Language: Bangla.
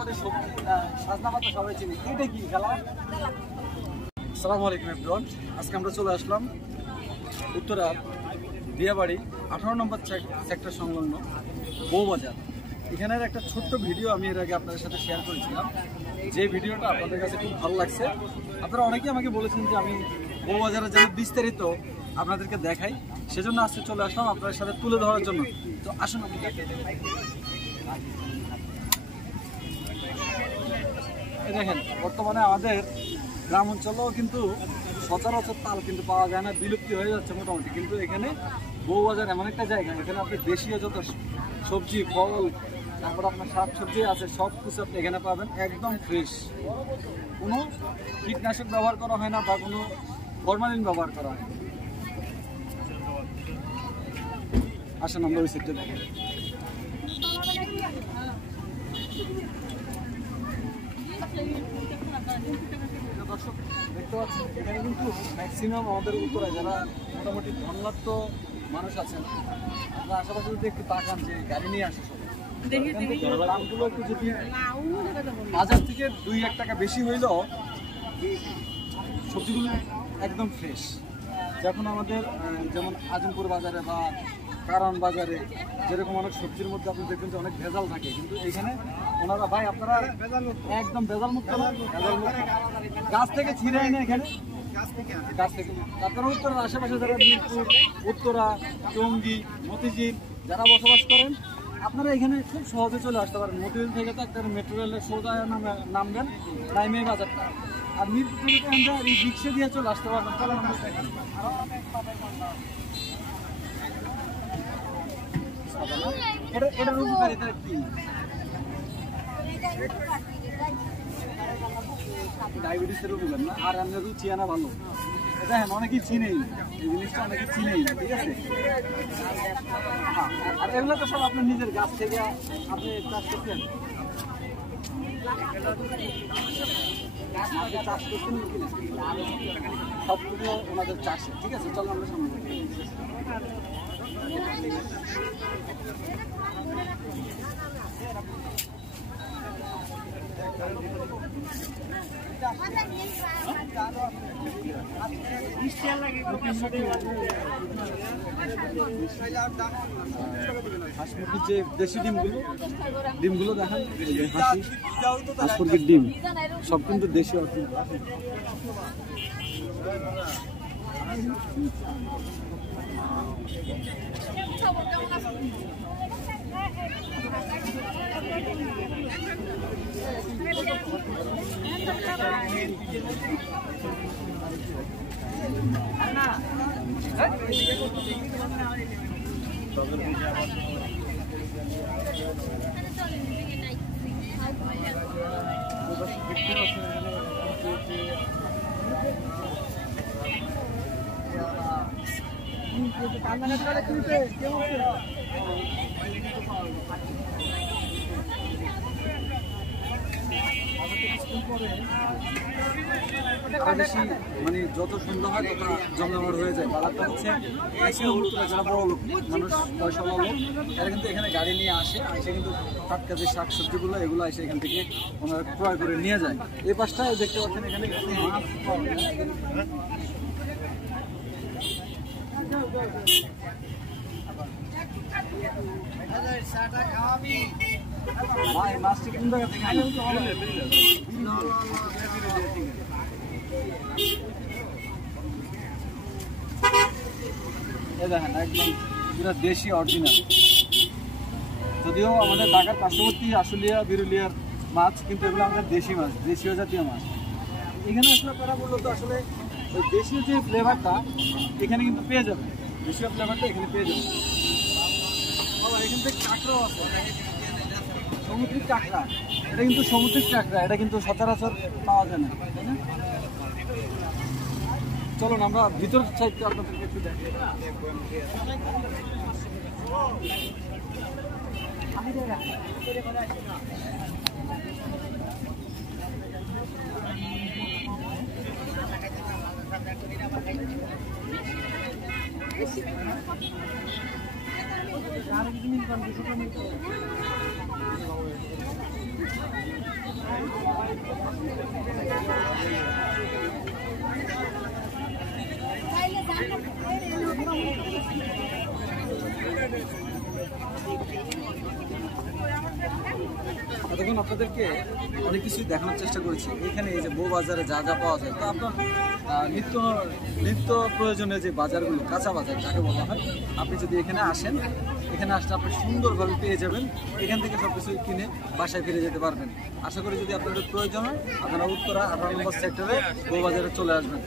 আসসালামু আলাইকুম এভরিওয়ান। আজকে আমরা চলে আসলাম উত্তরা দিয়াবাড়ি 18 নম্বর সেক্টর সংলগ্ন বউবাজার। এখানের একটা ছোট্ট ভিডিও আমি এর আগে আপনাদের সাথে শেয়ার করেছিলাম, যে ভিডিওটা আপনাদের কাছে খুব ভালো লাগছে। আপনারা অনেকেই আমাকে বলেছেন যে আমি বউবাজারের যেন বিস্তারিত আপনাদেরকে দেখাই, সেজন্য আজকে চলে আসলাম আপনাদের সাথে তুলে ধরার জন্য। তো আসুন আপনি দেখেন, বর্তমানে আমাদের গ্রাম অঞ্চলেও কিন্তু সচরাচর তাল কিন্তু পাওয়া যায় না, বিলুপ্তি হয়ে যাচ্ছে মোটামুটি। কিন্তু এখানে বউবাজার এমন একটা জায়গা, এখানে আপনি দেশীয় যত সবজি, ফল, তারপর আপনার শাক সবজি আছে, সব কিছু আপনি এখানে পাবেন একদম ফ্রেশ। কোনো কীটনাশক ব্যবহার করা হয় না বা কোনো ফরমালিন ব্যবহার করা হয় না। আসেন আমরা ওই সাইডটা দেখেন। দর্শক দেখতে পাচ্ছেন, এখানে কিন্তু ম্যাক্সিমাম আমাদের উত্তরায় যারা মোটামুটি ধনাত্ম মানুষ আছেন, আপনারা আশেপাশে যদি একটু তাকান যে গাড়ি নিয়ে আসে সব, দামগুলো একটু যদি বাজার থেকে 2-1 টাকা বেশি হইলেও সবজিগুলো একদম ফ্রেশ। যখন আমাদের যেমন আজমপুর বাজারে বা কারণ বাজারে যেরকম অনেক সবজির মধ্যে আপনি দেখবেন যে অনেক ভেজাল থাকে, কিন্তু এখানে ওনারা ভাই আপনারা একদম ভেজাল মুক্ত, গাছ থেকে ছিঁড়ে এনে এখানে গাছ থেকে। তারপরে উত্তরার আশেপাশে যারা মিরপুর, উত্তরা, টঙ্গী, মতিঝিল যারা বসবাস করেন, আপনারা এখানে খুব সহজে চলে আসতে পারেন। মতিঝিল থেকে তো একটা মেট্রো রেলের সোজা নামবেন, টাইমে বাজারটা। আর মিরপুর থেকে আমরা এই রিক্সা দিয়ে চলে আসতে পারবেন। এটার উপকারিতা কি? ডায়াবেটিসের উপকার না, আর আমরা রুচি আনা ভালো। দেখেন অনেকেই চিনেই, এই জিনিসটা অনেকে চিনেই, ঠিক আছে। আর এগুলো তো সব আপনার নিজের গাছ থেকে আপনি চাষ করছেন, চাষ করছেন সবগুলো ওনাদের চাষে, ঠিক আছে। চলো আমরা সামনে হাঁস মুরগির যে দেশি ডিমগুলো দেখেন, হাঁস মুরগির ডিম সব কিন্তু দেশি অর্থ। মানে যত সন্ধ্যা হয় তত জমজমাট হয়ে যায়। বাজারটা হচ্ছে যারা বড় লোক মানুষ, পয়সাওয়ালা লোক, এরা কিন্তু এখানে গাড়ি নিয়ে আসে, এসে কিন্তু টাটকা যে শাক সবজিগুলো এগুলো এসে এখান থেকে ওনারা ক্রয় করে নিয়ে যায়। এই পাশটায় দেখতে পাচ্ছেন এখানে মাছ পাওয়া যায়। মাছটি কোন জায়গা থেকে দেখেন, একদম পুরো দেশি অরিজিনাল। যদিও আমাদের ঢাকার পার্শ্ববর্তী আশুলিয়া, বিরুলিয়ার মাছ, কিন্তু এগুলো আমাদের দেশি মাছ, দেশীয় জাতীয় মাছ। এখানে আসলে তারা বললো তো আসলে ওই দেশীয় যে ফ্লেভারটা এখানে কিন্তু পেয়ে যাবে, দেশীয় ফ্লেভারটা এখানে পেয়ে যাবে। এখান থেকে কাঁকড়াও আছে, সামুদ্রিক কাঁকড়া। এটা কিন্তু সামুদ্রিক কাঁকড়া, এটা কিন্তু সচরাচর পাওয়া যায় না, তাই না? চলুন আমরা ভিতর সাইডটা আপনাদেরকে একটু দেখি। আর কিছু মিল এতক্ষণ আপনাদেরকে অনেক কিছুই দেখানোর চেষ্টা করেছি। এখানে এই যে বউ বাজারে যা যা পাওয়া যায়, তো আপনার নিত্য নিত্য প্রয়োজনীয় যে বাজারগুলো, কাঁচা বাজার যাকে বলা হয়, আপনি যদি এখানে আসেন, এখানে আসলে আপনি সুন্দরভাবে পেয়ে যাবেন। এখান থেকে সব কিছু কিনে বাসায় ফিরে যেতে পারবেন। আশা করি যদি আপনাদের প্রয়োজন হয়, আপনারা উত্তরা 18 নম্বর সেক্টরে বউ বাজারে চলে আসবেন।